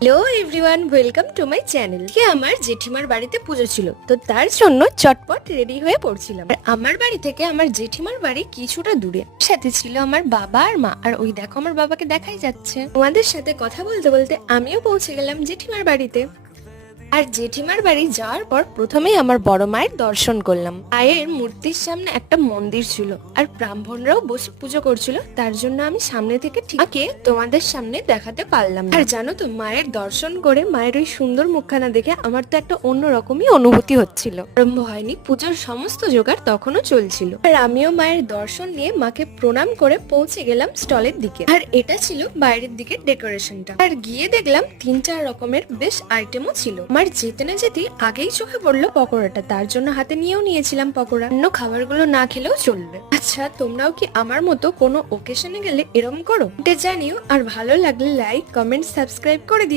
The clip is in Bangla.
Hello everyone, welcome to my channel. আমার জেঠিমার বাড়িতে পুজো ছিল, তো তার জন্য চটপট রেডি হয়ে পড়ছিলাম। আর আমার বাড়ি থেকে আমার জেঠিমার বাড়ি কিছুটা দূরে। সাথে ছিল আমার বাবা আর মা, আর ওই দেখো আমার বাবাকে দেখাই যাচ্ছে। তোমাদের সাথে কথা বলতে বলতে আমিও পৌঁছে গেলাম জেঠিমার বাড়িতে। আর জেঠিমার বাড়ি যাওয়ার পর প্রথমেই আমার বড় মায়ের দর্শন করলাম। মায়ের মূর্তির সামনে একটা মন্দির ছিল, আর ব্রাহ্মণরাও বসে পুজো করছিল, তার জন্য আমি সামনে থেকে ঠিককে তোমাদের সামনে দেখাতে পারলাম না। আর জানো তো, মায়ের দর্শন করে মায়ের ওই সুন্দর মুখখানা দেখে আমার তো একটা অন্যরকমই অনুভূতি হচ্ছিল। আরম্ভ হয়নি, পুজোর সমস্ত জোগাড় তখনও চলছিল, আর আমিও মায়ের দর্শন নিয়ে মাকে প্রণাম করে পৌঁছে গেলাম স্টলের দিকে। আর এটা ছিল বাইরের দিকের ডেকোরেশনটা। আর গিয়ে দেখলাম 3-4 রকমের বেশ আইটেমও ছিল। আমার যেতে না যেতেই আগেই চোখে পড়লো পকোড়াটা, তার জন্য হাতে নিয়েও নিয়েছিলাম পকোড়া। অন্য খাবারগুলো না খেলেও চলবে। আচ্ছা, তোমরাও কি আমার মতো কোনো ওকেশনে গেলে এরম করো? এটা জানিও, আর ভালো লাগলে লাইক, কমেন্ট, সাবস্ক্রাইব করে দিও।